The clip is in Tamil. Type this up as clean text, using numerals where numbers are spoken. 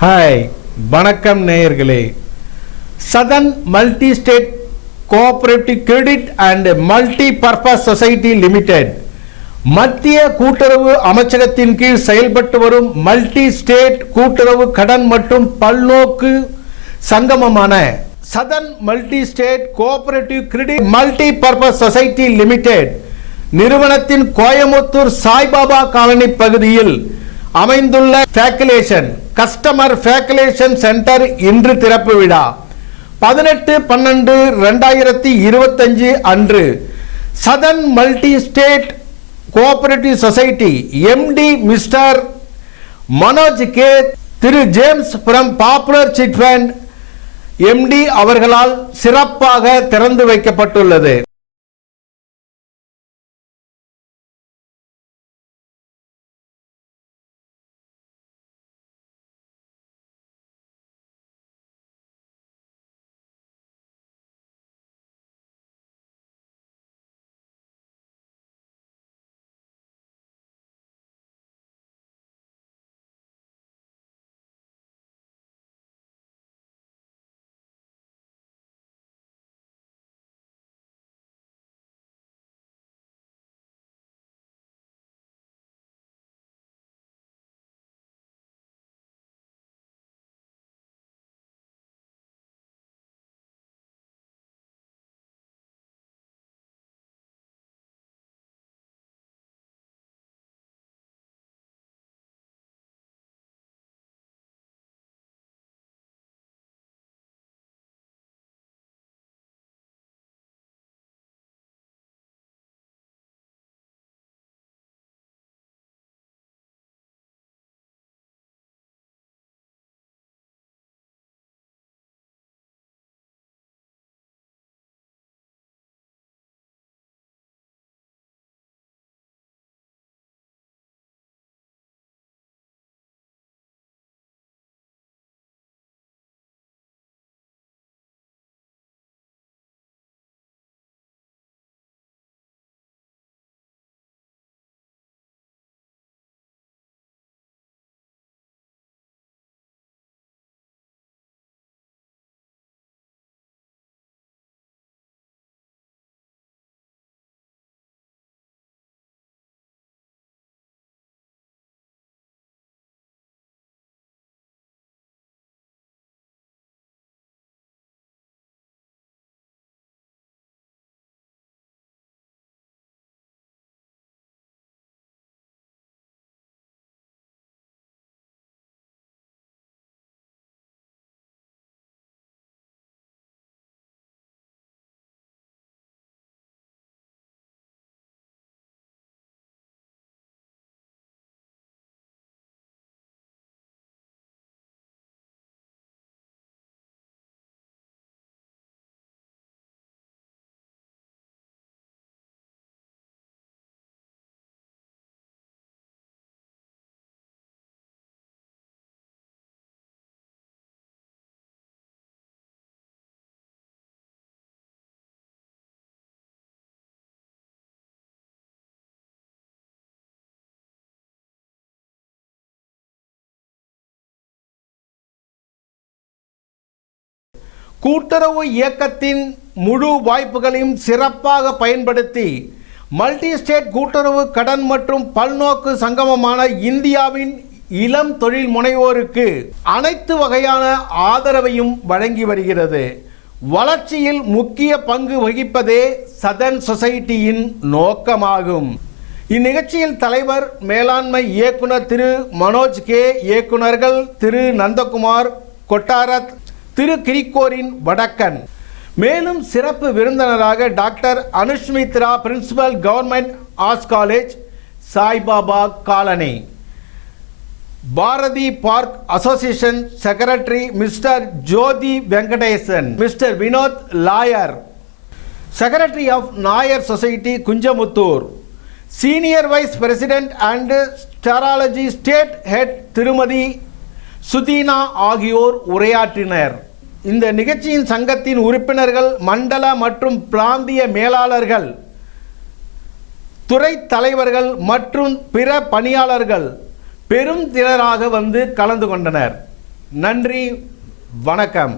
ஹாய், வணக்கம் நேயர்களே. Southern multi state cooperative Credit and Multi purpose society Limited மத்திய கூட்டுறவு அமைச்சகத்தின் கீழ் செயல்பட்டு வரும் மல்டி ஸ்டேட் கூட்டுறவு கடன் மற்றும் பல்நோக்கு சங்கமமான southern multi state cooperative credit multi purpose society limited நிறுவனத்தின் கோயமுத்தூர் சாய்பாபா காலனி பகுதியில் அமைந்துள்ள ஃபேக்குலேஷன் கஸ்டமர் ஃபேக்குலேஷன் சென்டர் இன்று திறப்பு விழா 18/12/2025 அன்று Southern multi state Cooperative Society MD Mister Manoj K திரு James from Popular Chit Fund MD அவர்களால் சிறப்பாக திறந்து வைக்கப்பட்டுள்ளது. கூட்டுறவு இயக்கத்தின் முழு வாய்ப்புகளையும் சிறப்பாக பயன்படுத்தி மல்டி ஸ்டேட் கூட்டுறவு கடன் மற்றும் பல்நோக்கு சங்கமமான இந்தியாவின் இளம் தொழில் முனைவோருக்கு அனைத்து வகையான ஆதரவையும் வழங்கி வருகிறது. வளர்ச்சியில் முக்கிய பங்கு வகிப்பதே சதன் சொசைட்டியின் நோக்கமாகும். இந்நிகழ்ச்சியில் தலைவர் மேலாண்மை இயக்குனர் திரு மனோஜ் கே, இயக்குனர்கள் திரு நந்தகுமார் கொட்டாரத், திரு கிரிக்கோரின் வடக்கன், மேலும் சிறப்பு விருந்தினராக doctor Anushmitra, principal government arts college Saibaba colony, Bharathi park association secretary mister Jothi Venkatesan, mister Vinod lawyer, secretary of Nair society குஞ்சமுத்தூர், senior vice president and astrology state head திருமதி சுதீனா ஆகியோர் உரையாற்றினர். இந்த நிகழ்ச்சியின் சங்கத்தின் உறுப்பினர்கள், மண்டல மற்றும் பிராந்திய மேலாளர்கள், துறை தலைவர்கள் மற்றும் பிற பணியாளர்கள் பெரும் திரளாக வந்து கலந்து கொண்டனர். நன்றி, வணக்கம்.